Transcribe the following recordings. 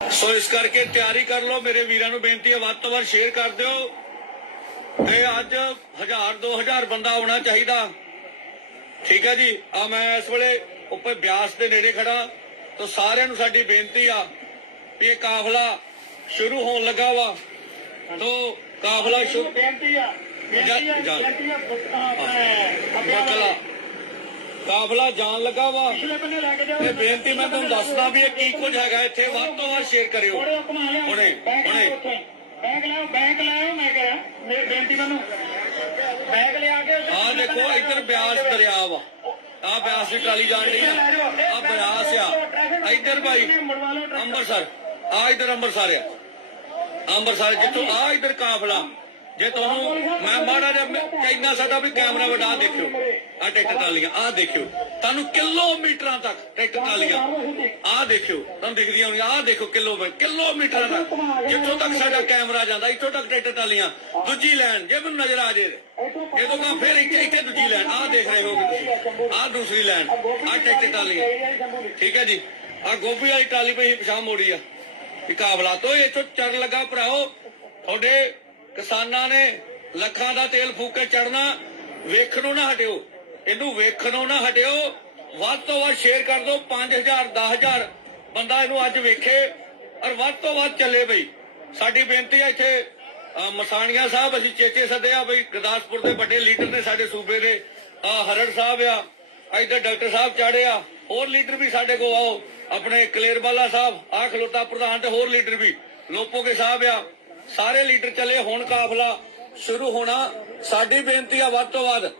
ਸੋ ਇਸ ਕਰਕੇ ਤਿਆਰੀ ਕਰ ਲਓ। ਮੇਰੇ ਵੀਰਾਂ ਨੂੰ ਬੇਨਤੀ ਹੈ ਵੱਧ ਤੋਂ ਵੱਧ ਸ਼ੇਅਰ ਕਰ ਦਿਓ। ਤੇ ਅੱਜ 1000 2000 ਬੰਦਾ ਆਉਣਾ ਚਾਹੀਦਾ। ਠੀਕ ਹੈ ਜੀ? ਆ ਮੈਂ ਇਸ ਵੇਲੇ ਉੱਪਰ ਬਿਆਸ ਦੇ ਨੇੜੇ ਖੜਾ। ਤਾਂ ਸਾਰਿਆਂ ਨੂੰ ਸਾਡੀ ਬੇਨਤੀ ਆ ਵੀ ਇਹ ਕਾਫਲਾ ਸ਼ੁਰੂ ਹੋਣ ਲੱਗਾ ਵਾ। ਤੋ ਕਾਫਲਾ ਸ਼ੁਰੂ ਬੇਨਤੀ ਆ। ਬੇਨਤੀ ਆ ਬੇਨਤੀ ਆ ਬਕਲਾ ਕਾਫਲਾ ਜਾਣ ਲੱਗਾ ਵਾ। ਇਹ ਬੇਨਤੀ ਮੈਂ ਤੁਹਾਨੂੰ ਦੱਸਦਾ ਵੀ ਇਹ ਕੀ ਕੁਝ ਹੈਗਾ ਇੱਥੇ ਵੱਧ ਤੋਂ ਵੱਧ ਸ਼ੇਅਰ ਕਰਿਓ। ਹੁਣੇ, ਹੁਣੇ। ਬੈਂਕ ਲਾਓ ਬੈਂਕ ਲਾਓ ਮੈਂ ਕਿਹਾ ਮੇਰੀ ਬੇਨਤੀ ਮੈਨੂੰ। ਬੈਂਕ ਲਿਆ ਕੇ ਆ ਦੇਖੋ ਇੱਧਰ ਬਿਆਸ ਦਰਿਆ ਵਾ। ਆ ਬਿਆਸ ਦੀ ਟਰਾਲੀ ਜਾਣ ਰਹੀ ਆ। ਆ ਬਿਆਸ ਆ। ਇੱਧਰ ਭਾਈ। ਅੰਮ੍ਰਿਤਸਰ। ਆ ਇੱਧਰ ਅੰਮ੍ਰਿਤਸਰ ਆ। ਅੰਮ੍ਰਿਤਸਰ ਜਿੱਥੋਂ ਆ ਇੱਧਰ ਕਾਫਲਾ। ਜੇ ਤੁਹਾਨੂੰ ਮੈਂ ਮਾੜਾ ਜਿਹਾ ਮੈਂ- ਇੰਨਾ ਸਾਡਾ ਵੀ ਕੈਮਰਾ ਵੱਡਾ ਆਹ ਦੇਖਿਓ। ਆ ਟਰੈਕਟਰ ਟਰਾਲੀਆਂ ਆ ਦੇਖਿਓ। ਤੁਹਾਨੂੰ ਕਿਲੋਮੀਟਰਾਂ ਤੱਕ ਟਰੈਕਟਰ ਟਰਾਲੀਆਂ ਆ ਦੇਖਿਓ, ਤੁਹਾਨੂੰ ਦਿਖਦੀਆਂ ਹੋਣਗੀਆਂ। ਆ ਦੇਖੋ ਕਿਲੋ ਕਿਲੋਮੀਟਰਾਂ ਤੱਕ। ਜਿੱਥੋਂ ਤੱਕ ਸਾਡਾ ਕੈਮਰਾ ਜਾਂਦਾ, ਇੱਥੋਂ ਤੱਕ ਟਰੈਕਟਰ ਟਰਾਲੀਆਂ ਦੂਜੀ ਲਾਈਨ ਜੇ ਮੈਨੂੰ ਨਜ਼ਰ ਆ ਜੇ। ਇਹ ਤੋਂ ਕਾ ਫਿਰ ਇੱਥੇ ਇੱਥੇ ਦੂਜੀ ਲਾਈਨ ਆ ਦੇਖ ਰਹੇ ਹੋਗੇ ਤੁਸੀਂ। ਆ ਦੂਸਰੀ ਲਾਈਨ ਆ ਟਰੈਕਟਰ ਟਰਾਲੀਆਂ ਠੀਕ ਹੈ ਜੀ? ਆ ਗੋਭੀ ਵਾਲੀ ਟਰਾਲੀ ਪਈ ਪਛਾਣ ਮੋੜੀ ਆ। ਵੀ ਕਾਬਲਾ ਤੋਂ ਇੱਥੋਂ ਚੜ ਲੱਗਾ ਭਰਾਓ। ਤੁਹਾਡੇ ਕਿਸਾਨਾਂ ਨੇ ਲੱਖਾਂ ਦਾ ਤੇਲ ਫੂਕ ਕੇ ਚੜਨਾ ਵੇਖਣੋਂ ਨਾ ਹਟਿਓ। ਇਹਨੂੰ ਵੇਖਣੋਂ ਨਾ ਹਟਿਓ। ਵੱਧ ਤੋਂ ਵੱਧ ਸ਼ੇਅਰ ਕਰ ਦਿਓ। 5000 10000 ਬੰਦਾ ਇਹਨੂੰ ਅੱਜ ਵੇਖੇ ਔਰ ਵੱਧ ਤੋਂ ਵੱਧ ਚੱਲੇ ਬਈ। ਸਾਡੀ ਬੇਨਤੀ ਹੈ ਇੱਥੇ ਮਸਾਣੀਆਂ ਸਾਹਿਬ, ਅਸੀਂ ਚੇਚੇ ਸੱਦਿਆ ਬਈ, ਗੁਰਦਾਸਪੁਰ ਦੇ ਵੱਡੇ ਲੀਡਰ ਨੇ ਸਾਡੇ ਸੂਬੇ ਦੇ। ਹਰੜ ਸਾਹਿਬ ਆ ਇੱਧਰ ਡਾਕਟਰ ਸਾਹਿਬ ਚਾੜੇ ਹੋਰ ਲੀਡਰ ਵੀ ਸਾਡੇ ਕੋਲ ਆਓ। ਆਪਣੇ ਕਲੇਰਵਾਲਾ ਸਾਹਿਬ ਆ ਖਲੋਤਾ ਪ੍ਰਧਾਨ ਤੇ ਹੋਰ ਲੀਡਰ ਵੀ, ਲੋਪੋਗੇ ਸਾਹਿਬ ਆ। ਸਾਰੇ ਲੀਡਰ ਚਲੇ, ਹੁਣ ਕਾਫਲਾ ਸ਼ੁਰੂ ਹੋਣਾ। ਸਾਡੀ ਬੇਨਤੀ ਆ ਵੱਧ ਤੋਂ ਵੱਧ।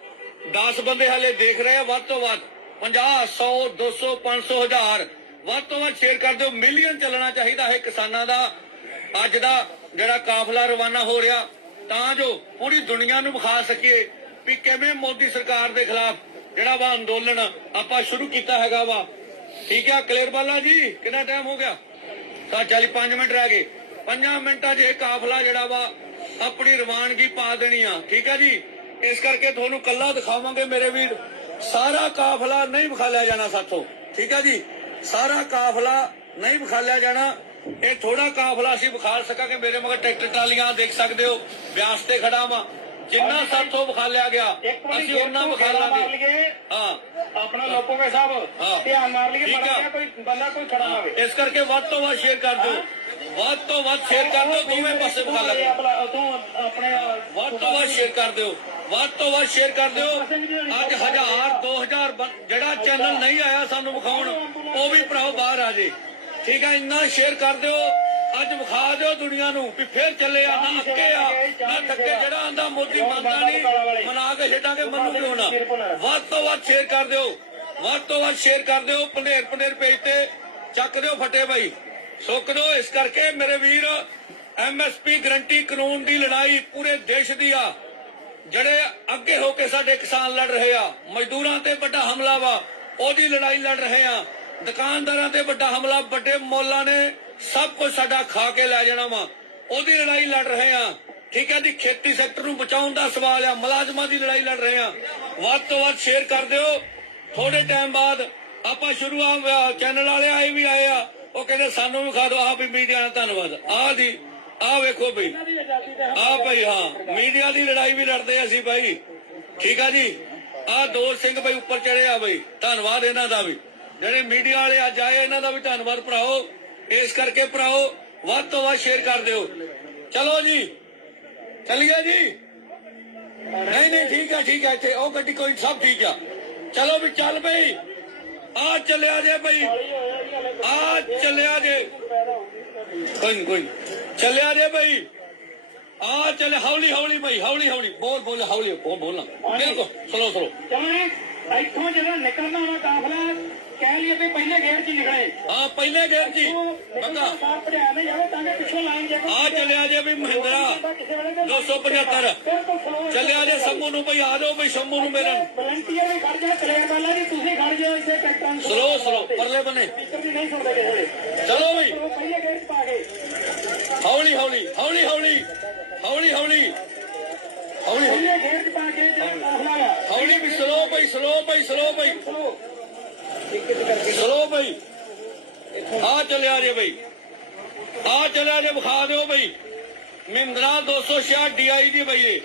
10 ਬੰਦੇ ਹਲੇ ਦੇਖ ਰਹੇ ਆ, ਵੱਧ ਤੋਂ ਵੱਧ। 50 100 200 500 ਹਜ਼ਾਰ। ਵੱਧ ਤੋਂ ਵੱਧ ਸ਼ੇਅਰ ਕਰ ਦਿਓ। ਮਿਲੀਅਨ ਚੱਲਣਾ ਚਾਹੀਦਾ ਹੈ ਕਿਸਾਨਾਂ ਦਾ। ਅੱਜ ਦਾ ਜਿਹੜਾ ਕਾਫਲਾ ਰਵਾਨਾ ਹੋ ਰਿਹਾ, ਤਾਂ ਜੋ ਪੂਰੀ ਦੁਨੀਆ ਨੂੰ ਵਿਖਾ ਸਕੀਏ ਵੀ ਕਿਵੇਂ ਮੋਦੀ ਸਰਕਾਰ ਦੇ ਖਿਲਾਫ ਜਿਹੜਾ ਵਾ ਅੰਦੋਲਨ ਆਪਾਂ ਸ਼ੁਰੂ ਕੀਤਾ ਹੈਗਾ ਵਾ। ਠੀਕ ਹੈ ਕਲੇਰਵਾਲਾ ਜੀ, ਕਿੰਨਾ ਟਾਈਮ ਹੋ ਗਿਆ? ਤਾਂ 40 5 ਮਿੰਟ ਰਹਿ ਗਏ। 5 ਮਿੰਟਾਂ 'ਚ ਇਹ ਕਾਫਲਾ ਜਿਹੜਾ ਵਾ, ਆਪਣੀ ਰਵਾਨਗੀ ਪਾ ਦੇਣੀ ਆ। ਠੀਕ ਹੈ ਜੀ? ਇਸ ਕਰਕੇ ਤੁਹਾਨੂੰ ਕੱਲਾ ਦਿਖਾਵਾਂਗੇ ਮੇਰੇ ਵੀਰ। ਸਾਰਾ ਕਾਫਲਾ ਨਹੀਂ ਵਿਖਾਲਿਆ ਜਾਣਾ ਸਾਥੋਂ। ਠੀਕ ਹੈ ਜੀ? ਸਾਰਾ ਕਾਫਲਾ ਨਹੀਂ ਵਿਖਾਲਿਆ ਜਾਣਾ। ਇਹ ਥੋੜਾ ਕਾਫਲਾ ਅਸੀਂ ਵਿਖਾਲ ਸਕਾਂਗੇ। ਮੇਰੇ ਮਗਰ ਟਰੈਕਟਰ ਟਰਾਲੀਆਂ ਦੇਖ ਸਕਦੇ ਹੋ। ਬਿਆਸ ਤੇ ਖੜਾ ਵਾਂ। ਜਿੰਨਾ ਸਾਥੋਂ ਵਿਖਾਲਿਆ ਗਿਆ ਇੱਕ ਵਾਰੀ ਅਸੀਂ ਉਹਨਾਂ ਵਿਖਾਲਾਂਗੇ ਲਈਏ। ਹਾਂ। ਆਪਣਾ ਲੋਕੋਗੇ ਸਾਹਿਬ। ਧਿਆਨ ਮਾਰ ਲਈਏ ਮਾੜਾ ਕੋਈ ਬੰਦਾ ਕੋਈ ਖੜਾ ਨਾ ਹੋਵੇ। ਇਸ ਕਰਕੇ ਵੱਧ ਤੋਂ ਵੱਧ ਸ਼ੇਅਰ ਕਰ ਦਿਓ। ਵੱਧ ਤੋਂ ਵੱਧ ਸ਼ੇਅਰ ਕਰ ਦਿਓ ਦੋਵੇਂ ਪਾਸੇ ਵਿਖਾ ਲਾਂਗੇ ਆਪਣਾ ਵੱਧ ਤੋਂ ਵੱਧ ਸ਼ੇਅਰ ਕਰ ਦਿਓ। ਵੱਧ ਤੋਂ ਵੱਧ ਸ਼ੇਅਰ ਕਰ ਦਿਓ। ਅੱਜ ਹਜ਼ਾਰ 2000 ਬੰ- ਜਿਹੜਾ ਚੈਨਲ ਨਹੀਂ ਆਇਆ ਸਾਨੂੰ ਵਿਖਾਉਣ ਉਹ ਵੀ ਭਰਾਓ ਬਾਹਰ ਆ ਜੇ। ਠੀਕ ਹੈ ਇੰਨਾ ਸ਼ੇਅਰ ਕਰ ਦਿਓ। ਅੱਜ ਵਿਖਾ ਦਿਓ ਦੁਨੀਆ ਨੂੰ ਵੀ ਫੇਰ ਚੱਲੇ ਆ ਨਾ ਅੱਕੇ ਆ ਨਾ ਥੱਕੇ ਜਿਹੜਾ ਆਂਦਾ ਮੋਦੀ ਮੰਨਦਾ ਨਹੀਂ ਮਨਾ ਕੇ ਛੱਡਾਂਗੇ ਮੰਨੂ ਕਿਉਂ ਨਾ? ਵੱਧ ਤੋਂ ਵੱਧ ਸ਼ੇਅਰ ਕਰ ਦਿਓ ਵੱਧ ਤੋਂ ਵੱਧ ਸ਼ੇਅਰ ਕਰ ਦਿਓ ਪੰਡੇਰ ਪੰਡੇਰ ਪੇਜ ਤੇ ਚੱਕ ਦਿਓ ਫਟੇ ਬਾਈ। ਸੁੱਕ ਦਿਓ ਇਸ ਕਰਕੇ ਮੇਰੇ ਵੀਰ ਐਮਐਸਪੀ ਗਰੰਟੀ ਕਾਨੂੰਨ ਦੀ ਲੜਾਈ ਪੂਰੇ ਦੇਸ਼ ਦੀ ਆ। ਜਿਹੜੇ ਅੱਗੇ ਹੋ ਕੇ ਸਾਡੇ ਕਿਸਾਨ ਲੜ ਰਹੇ ਆ ਮਜ਼ਦੂਰਾਂ ਤੇ ਵੱਡਾ ਹਮਲਾ ਵਾ ਉਹਦੀ ਲੜਾਈ ਲੜ ਰਹੇ ਆ। ਦੁਕਾਨਦਾਰਾਂ ਤੇ ਵੱਡਾ ਹਮਲਾ ਵੱਡੇ ਮੌਲਾਂ ਨੇ ਸਭ ਕੁਝ ਸਾਡਾ ਖਾ ਕੇ ਲੈ ਜਾਣਾ ਵਾ। ਉਹਦੀ ਲੜਾਈ ਲੜ ਰਹੇ ਆ ਠੀਕ ਹੈ ਜੀ, ਖੇਤੀ ਸੈਕਟਰ ਨੂੰ ਬਚਾਉਣ ਦਾ ਸਵਾਲ ਆ, ਮੁਲਾਜ਼ਮਾਂ ਦੀ ਲੜਾਈ ਲੜ ਰਹੇ ਆ ਵੱਧ ਤੋਂ ਵੱਧ ਸ਼ੇਅਰ ਕਰ ਦਿਓ। ਥੋੜੇ ਟਾਈਮ ਬਾਅਦ ਆਪਾਂ ਸ਼ੁਰੂ ਚੈਨਲ ਵਾਲੇ ਆਏ ਵੀ ਆਏ ਆ। ਉਹ ਕਹਿੰਦੇ ਸਾਨੂੰ ਵੀ ਖਾ ਦਿਓ, ਆਹ ਵੀ ਮੀਡੀਆ ਦਾ ਧੰਨਵਾਦ। ਆ ਜੀ, ਆਹ ਵੇਖੋ ਬਈ। ਆ ਭਾਈ ਹਾਂ ਮੀਡੀਆ ਦੀ ਲੜਾਈ ਵੀ ਲੜਦੇ ਅਸੀਂ ਭਾਈ ਠੀਕ ਆ ਜੀ? ਆ ਦੋਰ ਸਿੰਘ ਭਾਈ ਉੱਪਰ ਚੜਿਆ ਆ ਭਾਈ ਧੰਨਵਾਦ ਇਹਨਾਂ ਦਾ ਵੀ। ਜਿਹੜੇ ਮੀਡੀਆ ਵਾਲੇ ਅੱਜ ਆਏ, ਇਹਨਾਂ ਦਾ ਵੀ ਧੰਨਵਾਦ ਭਰਾਓ। ਇਸ ਕਰਕੇ ਭਰਾਓ ਵੱਧ ਤੋਂ ਵੱਧ ਸ਼ੇਅਰ ਕਰ ਦਿਓ। ਚਲੋ ਜੀ। ਚੱਲੀਏ ਜੀ? ਨਹੀਂ ਨਹੀਂ ਠੀਕ ਆ ਠੀਕ ਆ ਇੱਥੇ ਉਹ ਗੱਡੀ ਕੋਈ ਸਭ ਠੀਕ ਆ। ਚਲੋ ਵੀ ਚੱਲ ਪਈ ਆ ਚੱਲਿਆ ਜੇ ਭਾਈ ਆ ਚੱਲਿਆ ਜੇ। ਕੋਈ ਨੀ, ਕੋਈ ਚੱਲਿਆ ਜੇ ਭਾਈ ਆ ਚੱਲੇ ਹੌਲੀ ਹੌਲੀ ਭਾਈ ਹੌਲੀ ਹੌਲੀ। ਬੋਲ ਬੋਲ ਹੌਲੀ ਬੋਲ ਬੋਲਣਾ। ਬਿਲਕੁਲ ਸਲੋ ਸਲੋ ਇੱਥੋਂ ਜਿਹੜਾ ਨਿਕਲਣਾ ਵਾ ਕਾਫਲਾ ਕਹਿ ਲਈਏ ਵੀ ਪਹਿਲੇ ਗੇਟ 'ਚ ਹੀ ਨਿਕਲੇ। ਆ ਪਹਿਲੇ ਗੇਰ ਜੀ ਬੰਦਾ। ਸਾਰ ਭਰਿਆ ਨਹੀਂ ਜਾਵੇ ਤਾਂ ਕਿ ਪਿੱਛੋਂ ਲਾਈਨ ਜੇ ਆ ਚੱਲਿਆ ਜੇ ਵੀ ਮਹਿੰਦਰਾ 275 ਚੱਲਿਆ ਜੇ ਸੰਮੂ ਨੂੰ ਭਾਈ ਆ ਜਾਓ ਭਾਈ ਸੰਮੂ ਨੂੰ ਮੇਰੇ ਵਲੰਟੀਅਰ ਵੀ ਖੜ ਜਾ ਕਲਿਆ ਪਹਿਲਾਂ ਜੀ ਤੁਸੀਂ ਖੜ ਜਾਓ ਇੱਥੇ ਟਰੈਕਟਰਾਂ ਨੂੰ। ਸਲੋ ਸਲੋ ਪਰਲੇ ਬਨੇ। ਸਪੀਕਰ ਵੀ ਨਹੀਂ ਸੁਣਦੇ ਕਿਸੇ ਵੇਲੇ। ਚਲੋ ਭਾਈ ਉਹ ਪਹਿਲੇ ਗੇਟ 'ਚ ਪਾ ਕੇ। ਹੌਲੀ ਹੌਲੀ ਹੌਲੀ ਹੌਲੀ ਹੌਲੀ ਹੌਲੀ। ਹੌਲੀ ਹੌਲੀ। ਪਹਿਲੇ ਗੇਟ 'ਚ ਪਾ ਕੇ ਜਿਹੜਾ ਹੌਲੀ। ਵੀ ਸਲੋ ਭਾਈ ਸਲੋ ਭਾਈ ਸਲੋ ਭਾਈ ਚਲੋ ਭਾਈ ਆ ਚੱਲਿਆ ਜੇ ਭਾਈ ਆ ਚੱਲਿਆ ਜੇ ਵਿਖਾ ਦਿਓ ਬਈ। ਮਹਿੰਦਰਾ 266 DI ਦੀ ਬਈ ਇਹ।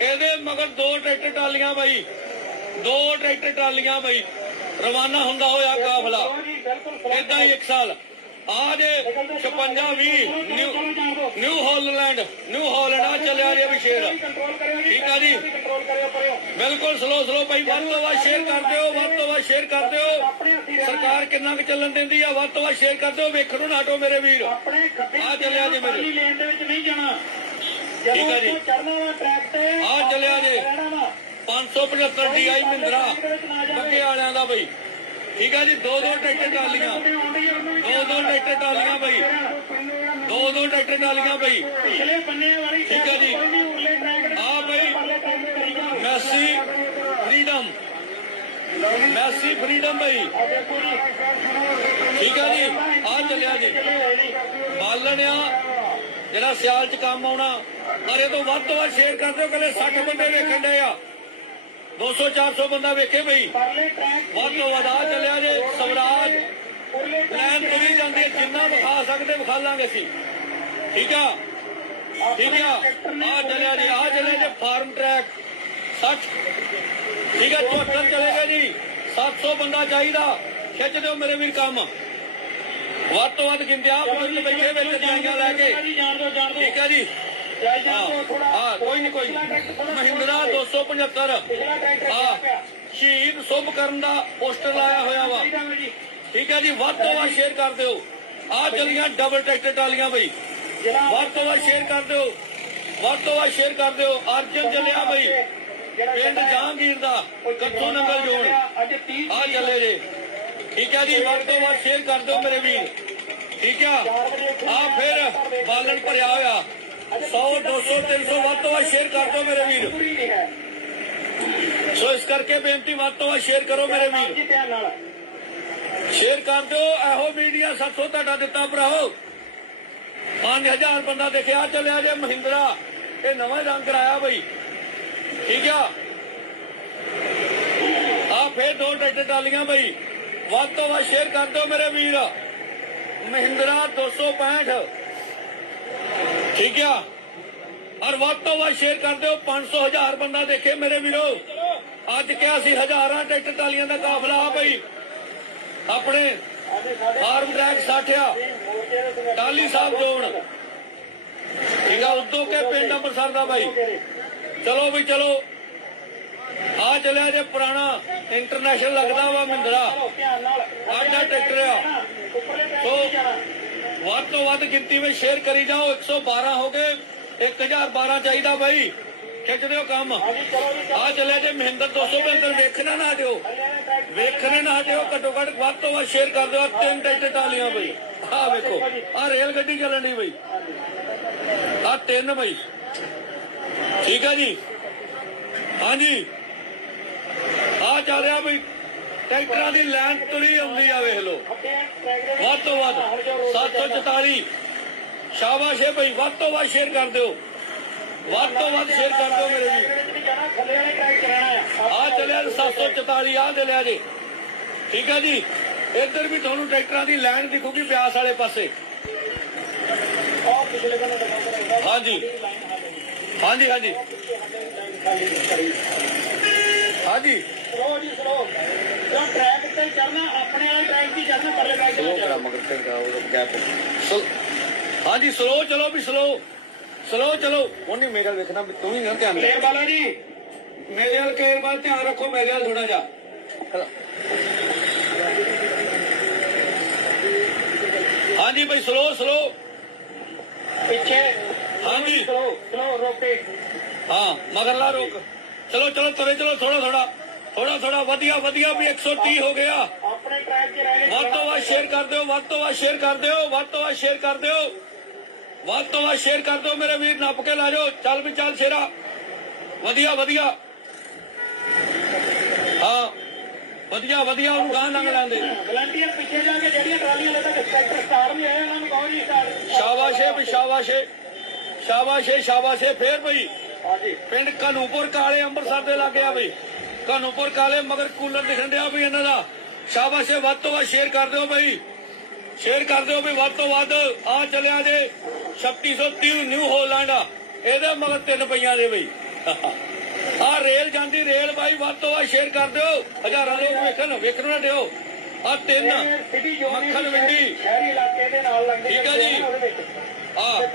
ਇਹਦੇ ਮਗਰ ਦੋ ਟਰੈਕਟਰ ਟਰਾਲੀਆਂ ਬਈ। ਦੋ ਟਰੈਕਟਰ ਟਰਾਲੀਆਂ ਬਈ। ਰਵਾਨਾ ਹੁੰਦਾ ਹੋਇਆ ਕਾਫਲਾ। ਇਦਾਂ ਹੀ ਇੱਕ ਸਾਲ। ਆ ਜੇ 56 20 New New Holland New Holland, ਆ ਚੱਲਿਆ ਜੇ ਵਿਸ਼ੇਰ ਕੰਟਰੋਲ ਜੀ ਠੀਕ ਆ ਜੀ। ਬਿਲਕੁਲ ਸਲੋ ਸਲੋ ਭਾਈ, ਵੱਧ ਤੋਂ ਵੱਧ ਸ਼ੇਅਰ ਕਰ ਦਿਓ, ਵੱਧ ਤੋਂ ਵੱਧ ਸ਼ੇਅਰ ਕਰ ਦਿਓ ਸਰਕਾਰ ਕਿੰਨਾ ਕੁ ਚੱਲਣ ਦਿੰਦੀ ਆ, ਵੱਧ ਤੋਂ ਵੱਧ ਸ਼ੇਅਰ ਕਰ ਦਿਓ ਵੇਖਣ ਨੂੰ ਨਾ ਮੇਰੇ ਵੀਰ ਆ ਚੱਲਿਆ ਜੀ ਮੇਰੇ। ਲੇਨ ਦੇ ਵਿੱਚ ਨਹੀਂ ਜਾਣਾ ਠੀਕ ਆ ਜੀ। ਉੱਥੋਂ ਚੜਨਾ ਵਾ ਟਰੈਕ ਤੇ ਆ ਚੱਲਿਆ ਜੀ। ਰਹਿਣਾ ਵਾ 575 DI ਮਹਿੰਦਰਾ, ਬੱਗੇ ਵਾਲਿਆਂ ਦਾ ਬਈ ਠੀਕ ਆ ਜੀ ਦੋ ਦੋ ਟਰੈਕਟਰ ਟਾਲੀਆਂ ਦੋ ਦੋ ਟਰੈਕਟਰ ਟਾਲੀਆਂ ਬਈ। ਦੋ ਦੋ ਟਰੈਕਟਰ ਟਾਲੀਆਂ ਬਈ। ਪਿਛਲੇ ਬੰਨੇ ਵਾਲੀ ਠੀਕ ਆ ਜੀ। ਆ ਬਾਈ, ਮੈਸੀ ਫਰੀडम। ਮੈਸੀ ਫਰੀडम ਬਈ। ਠੀਕ ਆ ਜੀ। ਆ ਚੱਲਿਆ ਜੀ। ਬਾਲਣਿਆ ਜਿਹੜਾ ਸਿਆਲ ਚ ਕੰਮ ਆਉਣਾ, ਪਰ ਇਹ ਤੋਂ ਵੱਧ ਤੋਂ ਵੱਧ ਸ਼ੇਅਰ ਕਰਦੇ ਹੋ ਕਹਿੰਦੇ 60 ਬੰਦੇ ਵੇਖਣ ਦੇ ਆ। 200 400 ਬੰਦਾ ਵੇਖੇ ਬਈ। ਪਰਲੇ ਟਰੈਕ ਵੱਧ ਤੋਂ ਵੱਧ ਆ ਚੱਲਿਆ ਜੇ ਸਵਰਾਜ ਲੈਣ ਤੁਰੀ ਜਾਂਦੀ ਹੈ ਜਿੰਨਾ ਵਿਖਾ ਸਕਦੇ ਵਿਖਾ ਲਾਂਗੇ ਅਸੀਂ। ਠੀਕ ਆ? ਠੀਕ ਆ? ਆ ਚੱਲਿਆ ਜੀ ਆ ਚੱਲਿਆ ਜੀ ਫਾਰਮ ਟਰੈਕ 60 ਠੀਕ ਆ 74 ਚਲੇਗਾ ਜੀ। 700 ਬੰਦਾ ਚਾਹੀਦਾ। ਖਿੱਚ ਦਿਓ ਮੇਰੇ ਵੀਰ ਕੰਮ। ਵੱਧ ਤੋਂ ਵੱਧ ਗਿਣਦੇ ਆ ਪੁਲਿਸ ਬੈਠੇ ਵਿੱਚ ਜਾਈਆਂ ਲੈ ਕੇ। ਠੀਕ ਆ ਜੀ। ਜਾਈ ਕੋਈ ਨਹੀਂ ਕੋਈ ਮਹਿੰਦਰਾ 275 ਪਿਛਲਾ ਟਰੈਕ ਆ ਸ਼ਹੀਦ ਸੁਭ ਕਰਨ ਦਾ ਪੋਸਟਰ ਲਾਇਆ ਹੋਇਆ ਵਾ। ਠੀਕ ਹੈ ਜੀ, ਵੱਧ ਤੋਂ ਵੱਧ ਸ਼ੇਅਰ ਕਰ ਦਿਓ। ਆ ਚਲੀਆਂ ਡਬਲ ਟਰੈਕਟਰ ਟਾਲੀਆਂ ਬਈ। ਵੱਧ ਤੋਂ ਵੱਧ ਸ਼ੇਅਰ ਕਰ ਦਿਓ। ਵੱਧ ਤੋਂ ਵੱਧ ਸ਼ੇਅਰ ਕਰ ਦਿਓ। ਅਰਜਨ ਚੱਲਿਆ ਬਈ। ਪਿੰਡ ਜਹਾਂਗੀਰ ਦਾ ਕੱਥੋਂ ਨੰਗਲ ਜੋੜ ਆ ਚੱਲੇ ਜੇ। ਠੀਕ ਹੈ ਜੀ, ਵੱਧ ਤੋਂ ਵੱਧ ਸ਼ੇਅਰ ਕਰ ਦਿਓ ਮੇਰੇ ਵੀਰ। ਠੀਕ ਆ? ਆ ਫਿਰ ਬਾਲਣ ਭਰਿਆ ਹੋਇਆ। 100 200 300 ਵੱਧ ਤੋਂ ਵੱਧ ਸ਼ੇਅਰ ਕਰ ਦਿਓ ਮੇਰੇ ਵੀਰ। ਸੋ ਇਸ ਕਰਕੇ ਬੇਨਤੀ ਵੱਧ ਤੋਂ ਵੱਧ ਸ਼ੇਅਰ ਕਰੋ ਮੇਰੇ ਵੀਰ। ਸ਼ੇਅਰ ਕਰ ਦਿਓ, ਇਹੋ ਮੀਡੀਆ 700 ਤੁਹਾਡਾ ਦਿੱਤਾ ਭਰਾਓ। 5000 ਬੰਦਾ ਦੇਖਿਆ ਚੱਲਿਆ ਜੇ ਮਹਿੰਦਰਾ। ਇਹ ਨਵਾਂ ਰੰਗ ਕਰਾਇਆ ਬਈ। ਠੀਕ ਆ? ਆ ਫੇਰ ਦੋ ਟਰੈਕਟਰ ਟਾਲੀਆਂ ਬਈ। ਵੱਧ ਤੋਂ ਵੱਧ ਸ਼ੇਅਰ ਕਰ ਦਿਓ ਮੇਰੇ ਵੀਰ। ਮਹਿੰਦਰਾ 265 ਠੀਕ ਆ। ਔਰ ਵੱਧ ਤੋਂ ਵੱਧ ਸ਼ੇਅਰ ਕਰ ਦਿਓ। 500 ਹਜ਼ਾਰ ਬੰਦਾ ਦੇਖੇ ਮੇਰੇ ਵੀਰੋ। ਅੱਜ ਕਿਹਾ ਸੀ ਹਜ਼ਾਰਾਂ ਟਰੈਕਟਰ ਟਾਲੀਆਂ ਦਾ ਕਾਫਲਾ ਆ ਬਈ। ਆਪਣੇ ਫਾਰਮ ਟਰੈਕ 60 ਟਾਲੀ ਸਾਹਿਬ ਜੋਣ ਠੀਕ ਆ ਉਦੋਂ ਕੇ ਪਿੰਡ ਅੰਮ੍ਰਿਤਸਰ ਦਾ ਬਾਈ। ਚਲੋ ਵੀ ਚਲੋ। ਆ ਚਲਿਆ ਜੇ ਪੁਰਾਣਾ ਇੰਟਰਨੈਸ਼ਨਲ ਲੱਗਦਾ ਵਾ ਮਹਿੰਦਰਾ ਧਿਆਨ ਨਾਲ ਆਡਾ ਟਰੈਕਟਰ ਆ। ਸੋ ਵੱਧ ਤੋਂ ਵੱਧ ਗਿਣਤੀ ਵਿੱਚ ਸ਼ੇਅਰ ਕਰੀ ਜਾਓ। 112 ਹੋ ਗਏ 1012 ਚਾਹੀਦਾ ਬਾਈ। ਖਿੱਚ ਦਿਓ ਕੰਮ। ਹਾਂਜੀ ਚਲੋ ਜੀ ਆ ਮਹਿੰਦਰ 275 ਵੇਖਣਾ ਨਾ ਦਿਓ। ਵੇਖਣੇ ਨਾ ਹਟਿਓ ਘੱਟੋ ਘੱਟ ਵੱਧ ਤੋਂ ਵੱਧ ਸ਼ੇਅਰ ਕਰ ਦਿਓ। ਤਿੰਨ ਟਰੈਕਟਰ ਟਾਲੀਆਂ ਬਈ। ਆ ਵੇਖੋ ਆ ਰੇਲ ਗੱਡੀ ਚੱਲਣ ਦੀ ਬਈ। ਆ ਤਿੰਨ ਬਈ। ਠੀਕ ਆ ਜੀ? ਹਾਂਜੀ। ਆ ਚੱਲ ਰਿਹਾ ਬਈ। ਟਰੈਕਟਰਾਂ ਦੀ ਲਾਈਨ ਤੁਰੀ ਆਉਂਦੀ ਆ ਵੇਖ ਲਓ। ਵੱਧ ਤੋਂ ਵੱਧ 744 ਸ਼ਾਬਾਸ਼ ਏ ਬਈ ਵੱਧ ਤੋਂ ਵੱਧ ਸ਼ੇਅਰ ਕਰ ਦਿਓ। ਵੱਧ ਤੋਂ ਵੱਧ ਸ਼ੇਅਰ ਕਰ ਦਿਓ ਮੇਰੇ ਰਹਿਣਾ ਆ ਚੱਲਿਆ ਜੀ 744 ਆ ਦੇ ਲਿਆ ਜੀ। ਠੀਕ ਹੈ ਜੀ। ਇੱਧਰ ਵੀ ਤੁਹਾਨੂੰ ਟਰੈਕਟਰਾਂ ਦੀ ਲਾਈਨ ਦਿਖੂਗੀ ਬਿਆਸ ਵਾਲੇ ਪਾਸੇ। ਹਾਂਜੀ। ਹਾਂਜੀ ਹਾਂਜੀ। ਹਾਂਜੀ। ਸਲੋ ਜੀ ਸਲੋ ਜੋ ਟਰੈਕ ਤੇ ਚੜਨਾ ਆਪਣੇ ਵਾਲੇ ਟਰੈਕ ਤੇ ਚੜਨਾ ਪਰਲੇ ਟਰੈਕ ਤੇ ਚੜਨਾ ਮਗਰ ਤੇ ਉਹ ਗੈਪ ਹਾਂਜੀ ਸਲੋ ਚਲੋ ਵੀ ਸਲੋ ਸਲੋ ਚਲੋ। ਉਹਨੇ ਮੇਰੇ ਵੱਲ ਵੇਖਣਾ ਤੂੰ ਵੀ ਨਾ ਧਿਆਨ ਦੇ। ਵਾਲਾ ਜੀ ਮੇਰੇ ਵੱਲ ਕੇਰ ਵੱਲ ਧਿਆਨ ਰੱਖੋ ਮੇਰੇ ਵੱਲ ਥੋੜਾ ਜਿਹਾ। ਹਾਂਜੀ ਭਾਈ ਸਲੋ ਸਲੋ ਪਿੱਛੇ। ਹਾਂਜੀ। ਸਲੋ ਸਲੋ ਰੋਕੇ। ਹਾਂ ਮਗਰਲਾ ਰੋਕ। ਚਲੋ ਚਲੋ ਤੁਰੇ ਚਲੋ ਥੋੜਾ ਥੋੜਾ ਥੋੜਾ ਥੋੜਾ ਵਧੀਆ ਵਧੀਆ ਵੀ 130 ਹੋ ਗਿਆ। ਆਪਣੇ ਟਰੈਕ 'ਚ ਰਹਿ ਵੱਧ ਤੋਂ ਵੱਧ ਸ਼ੇਅਰ ਕਰ ਦਿਓ ਵੱਧ ਤੋਂ ਵੱਧ ਸ਼ੇਅਰ ਕਰ ਦਿਓ ਵੱਧ ਤੋਂ ਵੱਧ ਸ਼ੇਅਰ ਕਰ ਦਿਓ। ਵੱਧ ਤੋਂ ਵੱਧ ਸ਼ੇਅਰ ਕਰ ਦਿਓ ਮੇਰੇ ਵੀਰ ਨੱਪ ਕੇ ਲਾ ਜਾਓ। ਚੱਲ ਵੀ ਚੱਲ ਸ਼ੇਰਾ। ਵਧੀਆ ਵਧੀਆ। ਹਾਂ ਵਧੀਆ ਵਧੀਆ ਉਹਨੂੰ ਗਾਂ ਲੰਘ ਲੈਂਦੇ ਵਲੰਟੀਅਰ ਪਿੱਛੇ ਜਾ ਕੇ ਜਿਹੜੀਆਂ ਟਰਾਲੀਆਂ ਲੈ ਤੱਕ ਟਰੈਕਟਰ ਸਟਾਰ ਨਹੀਂ ਆਏ ਉਹਨਾਂ ਨੂੰ ਕਹੋ ਜੀ ਸਟਾਰ ਸ਼ਾਬਾਸ਼ੇ ਵੀ ਸ਼ਾਬਾਸ਼ੇ। ਸ਼ਾਬਾਸ਼ੇ ਸ਼ਾਬਾਸ਼ੇ ਫੇਰ ਬਈ। ਹਾਂਜੀ। ਪਿੰਡ ਕਾਨੂੰਪੁਰ ਕਾਲੇ ਅੰਮ੍ਰਿਤਸਰ ਦੇ ਲਾਗੇ ਆ ਬਈ। ਕਾਨੂੰਪੁਰ ਕਾਲੇ ਮਗਰ ਕੂਲਰ ਦਿਖਣ ਡਿਆ ਵੀ ਇਹਨਾਂ ਦਾ। ਸ਼ਾਬਾਸ਼ੇ ਵੱਧ ਤੋਂ ਵੱਧ ਸ਼ੇਅਰ ਕਰ ਦਿਓ ਬਈ। ਸ਼ੇਅਰ ਕਰ ਦਿਓ ਵੀ ਵੱਧ ਤੋਂ ਵੱਧ ਆ ਚੱਲਿਆ ਜੇ 3630 ਨਿਊ ਹੋਲੈਂਡ ਇਹਦੇ ਮਗਰ ਤਿੰਨ ਪਈਆਂ ਦੇ ਬਈ। ਆ ਰੇਲ ਜਾਂਦੀ ਰੇਲ ਬਾਈ ਵੱਧ ਤੋਂ ਵੱਧ ਸ਼ੇਅਰ ਕਰ ਦਿਓ। ਹਜ਼ਾਰਾਂ ਲੋਕ ਵੇਖਣ ਵੇਖਣ ਨਾ ਦਿਓ ਆ ਤਿੰਨ ਮੱਖਣ ਮੰਡੀ ਸ਼ਹਿਰੀ ਇਲਾਕੇ ਦੇ ਨਾਲ ਲੱਗਦੇ ਠੀਕ ਆ ਜੀ। ਆ। ਹੈ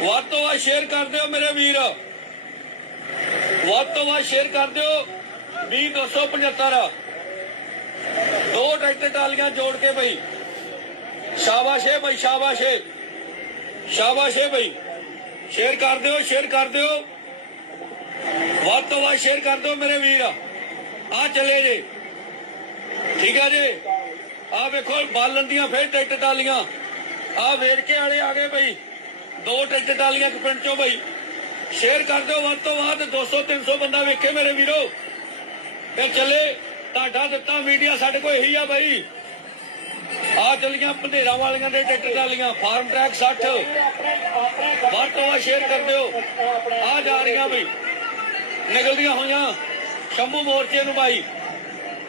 ਵੱਧ ਤੋਂ ਵੱਧ ਸ਼ੇਅਰ ਕਰ ਦਿਓ ਮੇਰੇ ਵੀਰ। ਵੱਧ ਤੋਂ ਵੱਧ ਸ਼ੇਅਰ ਕਰ ਦਿਓ। 20275 ਦੋ ਟਰੈਕਟਰ ਟਾਲੀਆਂ ਜੋੜ ਕੇ ਬਈ। ਸ਼ਾਬਾਸ਼ ਏ ਬਈ, ਸ਼ਾਬਾਸ਼ ਏ। ਸ਼ਾਬਾਸ਼ ਏ ਬਈ। ਸ਼ੇਅਰ ਕਰ ਦਿਓ ਸ਼ੇਅਰ ਕਰ ਦਿਓ। ਵੱਧ ਤੋਂ ਵੱਧ ਸ਼ੇਅਰ ਕਰ ਦਿਓ ਮੇਰੇ ਵੀਰ। ਆ ਚਲੇ ਜੇ। ਠੀਕ ਹੈ ਜੀ? ਆ ਵੇਖੋ, ਬਾਲਣ ਦੀਆਂ ਫੇਰ ਟਰੈਕਟਰ ਟਾਲੀਆਂ ਆ ਵੇਰਕੇ ਵਾਲੇ ਆ ਗਏ ਬਈ। ਦੋ ਟਰੈਕਟਰ ਟਾਲੀਆਂ ਇੱਕ ਪਿੰਡ ਚੋਂ ਬਈ। ਸ਼ੇਅਰ ਕਰ ਦਿਓ ਵੱਧ ਤੋਂ ਵੱਧ 200 300 ਬੰਦਾ ਵੇਖੇ ਮੇਰੇ ਵੀਰੋ। ਤੇ ਚੱਲੇ ਤੁਹਾਡਾ ਦਿੱਤਾ ਮੀਡੀਆ ਸਾਡੇ ਕੋਲ ਇਹੀ ਆ ਬਈ। ਆ ਚਲੀਆਂ ਪੰਧੇਰਾ ਵਾਲੀਆਂ ਦੇ ਟਰੈਕਟਰ ਟਾਲੀਆਂ ਫਾਰਮ ਟਰੈਕ 60 ਆਪਣੇ ਆਪਣੇ ਵੱਧ ਤੋਂ ਵੱਧ ਸ਼ੇਅਰ ਕਰ ਦਿਓ। ਆ ਜਾ ਰਹੀਆਂ ਬਈ। ਨਿਕਲਦੀਆਂ ਹੋਈਆਂ ਸ਼ੰਭੂ ਮੋਰਚੇ ਨੂੰ ਬਾਈ।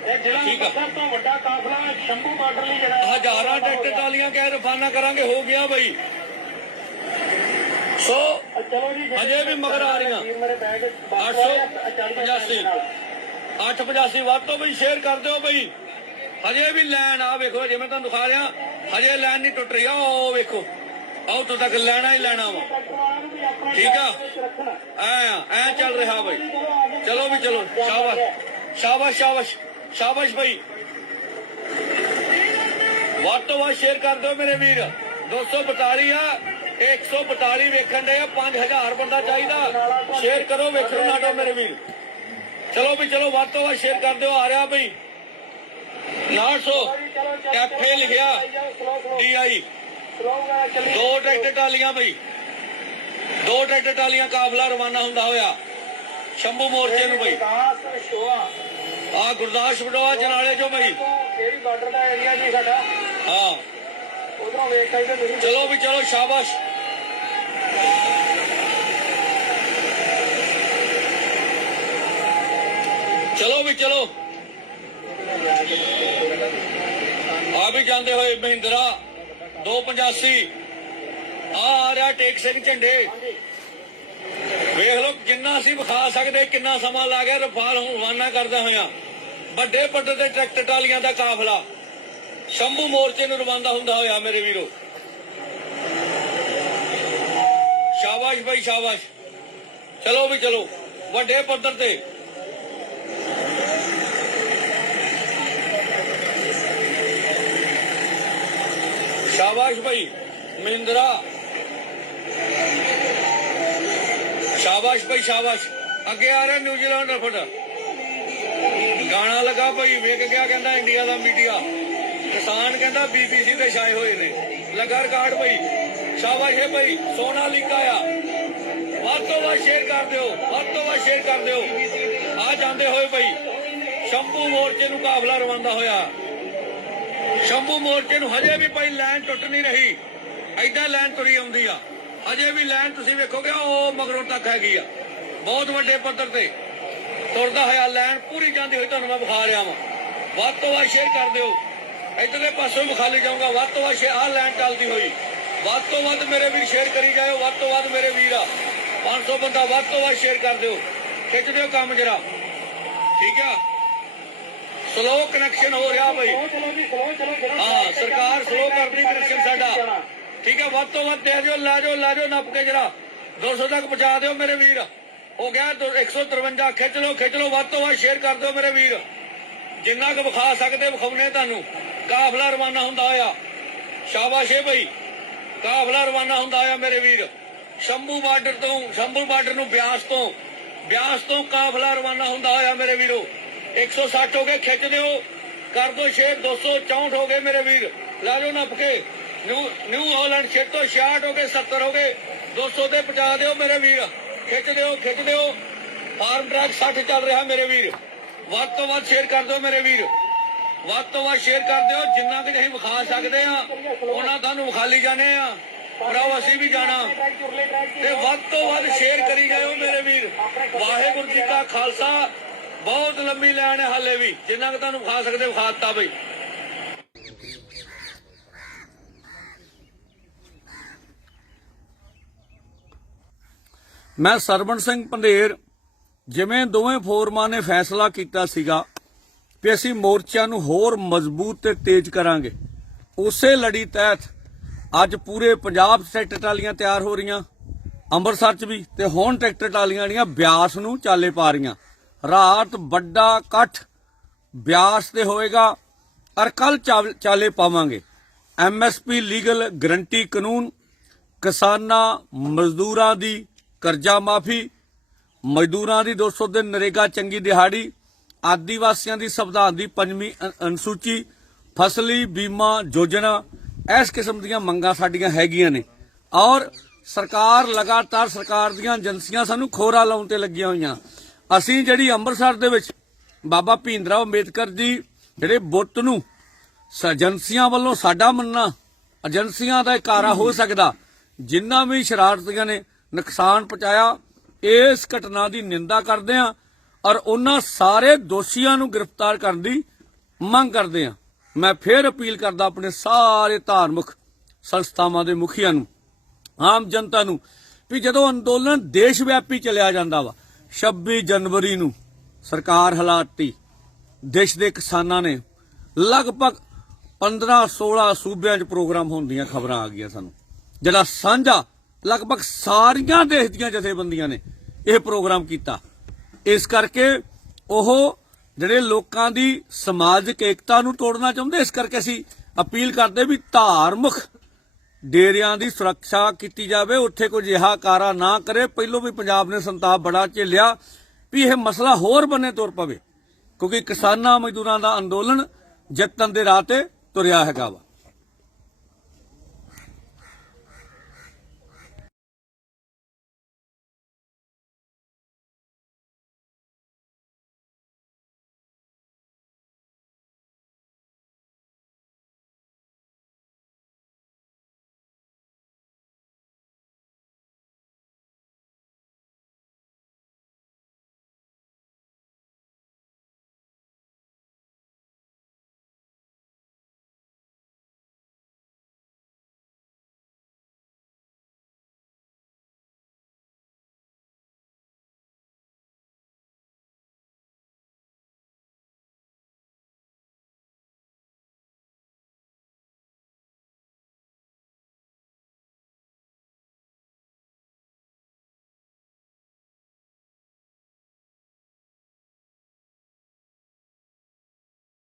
ਇਹ ਠੀਕ ਆ। ਸਭ ਤੋਂ ਵੱਡਾ ਕਾਫਲਾ ਸ਼ੰਭੂ ਬਾਰਡਰ ਲਈ ਜਿਹੜਾ ਹਜ਼ਾਰਾਂ ਟਰੈਕਟਰ ਟਾਲੀਆਂ ਕਹਿ ਰਫਾਨਾ ਕਰਾਂਗੇ ਹੋ ਗਿਆ ਬਈ। ਸੋ। ਚਲੋ ਹਜੇ ਵੀ ਮਗਰ ਆ ਰਹੀਆਂ। 885 885 ਵੱਧ ਤੋਂ ਵੀ ਸ਼ੇਅਰ ਕਰ ਦਿਓ ਬਈ। ਹਜੇ ਵੀ ਲਾਈਨ ਆ ਵੇਖੋ ਜਿਵੇਂ ਤੁਹਾਨੂੰ ਦਿਖਾ ਰਿਹਾ ਹਜੇ ਲਾਈਨ ਨਹੀਂ ਟੁੱਟ ਰਹੀ ਆ ਉਹ ਵੇਖੋ। ਆਹ ਤੋਂ ਤੱਕ ਲੈਣਾ ਹੀ ਲੈਣਾ ਵਾ। ਠੀਕ ਆ? ਆ, ਐ ਚੱਲ ਰਿਹਾ ਬਈ। ਚਲੋ ਵੀ ਚਲੋ ਸ਼ਾਬਾਸ਼। ਸ਼ਾਬਾਸ਼ ਸ਼ਾਬਾਸ਼। ਸ਼ਾਬਾਸ਼ ਬਈ। ਵੱਧ ਤੋਂ ਵੱਧ ਸ਼ੇਅਰ ਕਰ ਦਿਓ ਮੇਰੇ ਵੀਰ। 242 ਆ। ਇਹ 142 ਵੇਖਣ ਦੇ ਆ 5000 ਬੰਦਾ ਚਾਹੀਦਾ। ਸ਼ੇਅਰ ਕਰੋ ਵੇਖੋ ਨਾ ਹਟੋ ਮੇਰੇ ਵੀਰ। ਚਲੋ ਵੀ ਚਲੋ ਵੱਧ ਤੋਂ ਵੱਧ ਸ਼ੇਅਰ ਕਰ ਦਿਓ ਆ ਰਿਹਾ ਬਈ। 900 ਕੈਫੇ ਲਿਖਿਆ ਡੀਆਈ ਦੋ ਟਰੈਕਟਰ ਟਾਲੀਆਂ ਬਈ। ਦੋ ਟਰੈਕਟਰ ਟਾਲੀਆਂ ਕਾਫਲਾ ਰਵਾਨਾ ਹੁੰਦਾ ਹੋਇਆ। ਸ਼ੰਭੂ ਮੋਰਚੇ ਨੂੰ ਬਈ। ਆ ਗੁਰਦਾਸ ਬਟੋਆ ਜਨਾਲੇ ਚੋਂ ਬਈ। ਇਹ ਵੀ ਬਾਰਡਰ ਦਾ ਏਰੀਆ ਜੀ ਸਾਡਾ? ਹਾਂ। ਉਧਰੋਂ ਵੇਖ ਕੇ ਤੁਸੀਂ। ਚਲੋ ਵੀ ਚਲੋ ਸ਼ਾਬਾਸ਼। ਚਲੋ ਵੀ ਚਲੋ। ਆ ਵੀ ਜਾਂਦੇ ਹੋਏ ਮਹਿੰਦਰਾ 285 ਆ ਆ ਰਿਹਾ ਟੇਕ ਸਿੰਘ ਝੰਡੇ। ਵੇਖ ਲਓ ਕਿੰਨਾ ਅਸੀਂ ਵਿਖਾ ਸਕਦੇ, ਕਿੰਨਾ ਸਮਾਂ ਲਾ ਗਿਆ ਰਫਾਲ ਹੁਣ ਰਵਾਨਾ ਕਰਦਾ ਹੋਇਆ। ਵੱਡੇ ਪੱਧਰ ਤੇ ਟਰੈਕਟਰ ਟਾਲੀਆਂ ਦਾ ਕਾਫਲਾ। ਸ਼ੰਭੂ ਮੋਰਚੇ ਨੂੰ ਰਵਾਨਾ ਹੁੰਦਾ ਹੋਇਆ ਮੇਰੇ ਵੀਰੋ। ਸ਼ਾਬਾਸ਼ ਭਾਈ ਸ਼ਾਬਾਸ਼। ਚਲੋ ਵੀ ਚਲੋ, ਵੱਡੇ ਪੱਧਰ ਤੇ। ਸ਼ਾਬਾਸ਼ ਭਾਈ ਮਹਿੰਦਰਾ। ਸ਼ਾਬਾਸ਼ ਭਾਈ ਸ਼ਾਬਾਸ਼। ਅੱਗੇ ਆ ਰਿਹਾ ਨਿਊਜ਼ੀਲੈਂਡ ਰਫਟ ਗਾਣਾ ਲਗਾ ਭਾਈ, ਵੇਖ ਗਿਆ ਕਹਿੰਦਾ ਇੰਡੀਆ ਦਾ ਮੀਡੀਆ। ਕਿਸਾਨ ਕਹਿੰਦਾ ਬੀਬੀਸੀ ਤੇ ਛਾਏ ਹੋਏ ਨੇ। ਲਗਾ ਰਿਕਾਰਡ ਭਾਈ। ਸ਼ਾਬਾਸ਼ ਹੈ ਭਾਈ, ਸੋਨਾ ਲਿਖਾ ਆ। ਵੱਧ ਤੋਂ ਵੱਧ ਸ਼ੇਅਰ ਕਰ ਦਿਓ, ਵੱਧ ਤੋਂ ਵੱਧ ਸ਼ੇਅਰ ਕਰ ਦਿਓ। ਆ ਜਾਂਦੇ ਹੋਏ ਭਾਈ, ਸ਼ੰਭੂ ਮੋਰਚੇ ਨੂੰ ਕਾਫਲਾ ਰਵਾਨਾ ਹੋਇਆ। ਸ਼ੰਭੂ ਮੋਰਚੇ ਨੂੰ ਹਜੇ ਵੀ ਭਾਈ ਲਾਈਨ ਟੁੱਟ ਨਹੀਂ ਰਹੀ। ਐਦਾਂ ਲਾਈਨ ਤੁਰੀ ਆਉਂਦੀ ਆ। ਹਜੇ ਵੀ ਲਾਈਨ ਤੁਸੀਂ ਵੇਖੋਗੇ, ਉਹ ਮਗਰੋਂ ਤੱਕ ਹੈਗੀ ਆ। ਬਹੁਤ ਵੱਡੇ ਪੱਧਰ ਤੇ ਤੁਰਦਾ ਹੋਇਆ ਲਾਈਨ, ਪੂਰੀ ਜਾਂਦੀ ਹੋਈ ਤੁਹਾਨੂੰ ਮੈਂ ਵਿਖਾ ਰਿਹਾ ਵਾਂ। ਵੱਧ ਤੋਂ ਵੱਧ ਸ਼ੇਅਰ ਕਰ ਦਿਓ। ਇਧਰਲੇ ਪਾਸੋਂ ਵੀ ਖਾਲੀ ਜਾਊਗਾ, ਵੱਧ ਤੋਂ ਵੱਧ ਸ਼ੇਅਰ ਆਹ ਲਾਈਨ ਚੱਲਦੀ ਹੋਈ। ਵੱਧ ਤੋਂ ਵੱਧ ਮੇਰੇ ਵੀਰ ਸ਼ੇਅਰ ਕਰੀ ਜਾਓ ਵੱਧ ਤੋਂ ਵੱਧ ਮੇਰੇ ਵੀਰ ਆ। 500 ਬੰਦਾ ਵੱਧ ਤੋਂ ਵੱਧ ਸ਼ੇਅਰ ਕਰ ਦਿਓ। ਖਿੱਚ ਦਿਓ ਕੰਮ ਜਰਾ। ਠੀਕ ਆ? ਸਲੋ ਕਨੈਕਸ਼ਨ ਹੋ ਰਿਹਾ ਬਈ। ਹਾਂ ਸਰਕਾਰ ਸਲੋ ਕਰਦੀ ਕਨੈਕਸ਼ਨ ਸਾਡਾ। ਠੀਕ ਹੈ ਵੱਧ ਤੋਂ ਵੱਧ ਦੇ ਦਿਓ ਲਾ ਦਿਓ ਲਾ ਦਿਓ ਨੱਪ ਕੇ ਜਰਾ। 200 ਤੱਕ ਪਹੁੰਚਾ ਦਿਓ ਮੇਰੇ ਵੀਰ। ਹੋ ਗਿਆ ਦੋ- 153 ਖਿੱਚ ਲਓ ਖਿੱਚ ਲਓ ਵੱਧ ਤੋਂ ਵੱਧ ਸ਼ੇਅਰ ਕਰ ਦਿਓ ਮੇਰੇ ਵੀਰ। ਜਿੰਨਾ ਕੁ ਵਿਖਾ ਸਕਦੇ ਵਿਖਾਉਣੇ ਤੁਹਾਨੂੰ। ਕਾਫਲਾ ਰਵਾਨਾ ਹੁੰਦਾ ਹੋਇਆ। ਸ਼ਾਬਾਸ਼ ਏ ਬਈ। ਕਾਫਲਾ ਰਵਾਨਾ ਹੁੰਦਾ ਹੋਇਆ ਮੇਰੇ ਵੀਰ। ਸ਼ੰਭੂ ਬਾਰਡਰ ਤੋਂ, ਸ਼ੰਭੂ ਬਾਰਡਰ ਨੂੰ ਬਿਆਸ ਤੋਂ ਬਿਆਸ ਤੋਂ ਕਾਫਲਾ ਰਵਾਨਾ ਹੁੰਦਾ ਹੋਇਆ ਮੇਰੇ ਵੀਰੋ। 160 ਹੋ ਗਏ, ਖਿੱਚ ਦਿਓ। ਕਰ ਦੋ ਸ਼ੇਰ 264 ਹੋ ਗਏ ਮੇਰੇ ਵੀਰ। ਲਾ ਲਓ ਨੱਪ ਕੇ। ਨਿਊ ਨਿਊ ਹਾਲੈਂਡ ਛੇ ਤੋਂ 66 ਹੋ ਗਏ 70 ਹੋ ਗਏ। 200 ਤੇ ਪਹੁੰਚਾ ਦਿਓ ਮੇਰੇ ਵੀਰ। ਖਿੱਚ ਦਿਓ ਖਿੱਚ ਦਿਓ। ਫਾਰਮ ਟਰੱਕ 60 ਚੱਲ ਰਿਹਾ ਮੇਰੇ ਵੀਰ। ਵੱਧ ਤੋਂ ਵੱਧ ਸ਼ੇਅਰ ਕਰ ਦਿਓ ਮੇਰੇ ਵੀਰ। ਵੱਧ ਤੋਂ ਵੱਧ ਸ਼ੇਅਰ ਕਰ ਦਿਓ, ਜਿੰਨਾ ਕਿ ਅਸੀਂ ਵਿਖਾ ਸਕਦੇ ਆ, ਉਹਨਾਂ ਤੁਹਾਨੂੰ ਵਿਖਾਲੀ ਜਾਣੇ ਆ। ਭਰਾਓ ਅਸੀਂ ਵੀ ਜਾਣਾ। ਤੇ ਵੱਧ ਤੋਂ ਵੱਧ ਸ਼ੇਅਰ ਕਰੀ ਜਾਓ ਮੇਰੇ ਵੀਰ। ਵਾਹਿਗੁਰੂ ਜੀ ਕਾ ਖਾਲਸਾ। ਬਹੁਤ ਲੰਮੀ ਲਾਈਨ ਹੈ ਹਾਲੇ ਵੀ। ਜਿੰਨਾ ਕਿ ਤੁਹਾਨੂੰ ਖਾ ਸਕਦੇ ਵਿਖਾ ਦਿੱਤਾ ਬਈ। ਮੈਂ ਸਰਵਣ ਸਿੰਘ ਪੰਧੇਰ, ਜਿਵੇਂ ਦੋਵੇਂ ਫੋਰਮਾਂ ਨੇ ਫੈਸਲਾ ਕੀਤਾ ਸੀਗਾ ਕਿ ਅਸੀਂ ਮੋਰਚਿਆਂ ਨੂੰ ਹੋਰ ਮਜ਼ਬੂਤ ਤੇ ਤੇਜ਼ ਕਰਾਂਗੇ। ਉਸੇ ਲੜੀ ਤਹਿਤ ਅੱਜ ਪੂਰੇ ਪੰਜਾਬ 'ਚ ਟਰੈਕਟਰ ਟਰਾਲੀਆਂ ਤਿਆਰ ਹੋ ਰਹੀਆਂ, ਅੰਮ੍ਰਿਤਸਰ 'ਚ ਵੀ ਤੇ ਹੁਣ ਟਰੈਕਟਰ ਟਰਾਲੀਆਂ ਜਿਹੜੀਆਂ ਬਿਆਸ ਨੂੰ ਚਾਲੇ ਪਾ ਰਹੀਆਂ। ਰਾਤ ਵੱਡਾ ਇਕੱਠ ਬਿਆਸ ਤੇ ਹੋਏਗਾ ਔਰ ਕੱਲ ਚਾਲੇ ਪਾਵਾਂਗੇ। ਐਮਐਸਪੀ ਲੀਗਲ ਗਰੰਟੀ ਕਾਨੂੰਨ, ਕਿਸਾਨਾਂ, ਮਜ਼ਦੂਰਾਂ ਦੀ ਕਰਜ਼ਾ ਮਾਫੀ, ਮਜ਼ਦੂਰਾਂ ਦੀ 200 ਦਿਨ ਨਰੇਗਾ ਚੰਗੀ ਦਿਹਾੜੀ ਆਦੀਵਾਸੀਆਂ ਦੀ ਸੰਵਿਧਾਨ ਦੀ ਪੰਜਵੀਂ ਅਨੁਸੂਚੀ, ਫਸਲੀ ਬੀਮਾ ਯੋਜਨਾ, ਇਸ ਕਿਸਮ ਦੀਆਂ ਮੰਗਾਂ ਸਾਡੀਆਂ ਹੈਗੀਆਂ ਨੇ। ਔਰ ਸਰਕਾਰ ਲਗਾਤਾਰ ਸਰਕਾਰ ਦੀਆਂ ਏਜੰਸੀਆਂ ਸਾਨੂੰ ਖੋਰਾ ਲਾਉਣ ਤੇ ਲੱਗੀਆਂ ਹੋਈਆਂ। ਅਸੀਂ ਜਿਹੜੀ ਅੰਮ੍ਰਿਤਸਰ ਦੇ ਵਿੱਚ ਬਾਬਾ ਭੀਂਦਰਾ ਅੰਬੇਦਕਰ ਜੀ ਜਿਹੜੇ ਬੁੱਤ ਨੂੰ ਏਜੰਸੀਆਂ ਵੱਲੋਂ ਸਾਡਾ ਮੰਨਣਾ, ਏਜੰਸੀਆਂ ਦਾ ਇਕਾਰਾ ਹੋ ਸਕਦਾ, ਜਿੰਨਾ ਵੀ ਸ਼ਰਾਰਤੀਆਂ ਨੇ ਨੁਕਸਾਨ ਪਹੁੰਚਾਇਆ, ਇਸ ਘਟਨਾ ਦੀ ਨਿੰਦਾ ਕਰਦੇ ਹਾਂ। ਔਰ ਉਹਨਾਂ ਸਾਰੇ ਦੋਸ਼ੀਆਂ ਨੂੰ ਗ੍ਰਿਫਤਾਰ ਕਰਨ ਦੀ ਮੰਗ ਕਰਦੇ ਹਾਂ। ਮੈਂ ਫੇਰ ਅਪੀਲ ਕਰਦਾ ਆਪਣੇ ਸਾਰੇ ਧਾਰਮਿਕ ਸੰਸਥਾਵਾਂ ਦੇ ਮੁਖੀਆਂ ਨੂੰ, ਆਮ ਜਨਤਾ ਨੂੰ, ਵੀ ਜਦੋਂ ਅੰਦੋਲਨ ਦੇਸ਼ ਵਿਆਪੀ ਚੱਲਿਆ ਜਾਂਦਾ ਵਾ 26 ਜਨਵਰੀ ਨੂੰ ਸਰਕਾਰ ਹਲਾਤੀ ਦੇਸ਼ ਦੇ ਕਿਸਾਨਾਂ ਨੇ ਲਗਭਗ 15 16 ਸੂਬਿਆਂ 'ਚ ਪ੍ਰੋਗਰਾਮ ਹੋਣ ਦੀਆਂ ਖਬਰਾਂ ਆ ਗਈਆਂ ਸਾਨੂੰ। ਜਿਹੜਾ ਸਾਂਝਾ ਲਗਭਗ ਸਾਰੀਆਂ ਦੇਸ਼ ਦੀਆਂ ਜਥੇਬੰਦੀਆਂ ਨੇ ਇਹ ਪ੍ਰੋਗਰਾਮ ਕੀਤਾ। ਇਸ ਕਰਕੇ ਉਹ ਜਿਹੜੇ ਲੋਕਾਂ ਦੀ ਸਮਾਜਿਕ ਏਕਤਾ ਨੂੰ ਤੋੜਨਾ ਚਾਹੁੰਦੇ, ਇਸ ਕਰਕੇ ਅਸੀਂ ਅਪੀਲ ਕਰਦੇ ਵੀ ਧਾਰਮਿਕ ਡੇਰਿਆਂ ਦੀ ਸੁਰੱਖਿਆ ਕੀਤੀ ਜਾਵੇ, ਉੱਥੇ ਕੋਈ ਜਿਹਾ ਕਾਰਾ ਨਾ ਕਰੇ। ਪਹਿਲੋਂ ਵੀ ਪੰਜਾਬ ਨੇ ਸੰਤਾਪ ਬੜਾ ਝੇਲਿਆ ਵੀ ਇਹ ਮਸਲਾ ਹੋਰ ਬੰਨੇ ਤੁਰ ਪਵੇ, ਕਿਉਂਕਿ ਕਿਸਾਨਾਂ ਮਜ਼ਦੂਰਾਂ ਦਾ ਅੰਦੋਲਨ ਜਿੱਤਣ ਦੇ ਰਾਹ ਤੇ ਤੁਰਿਆ ਹੈਗਾ ਵਾ।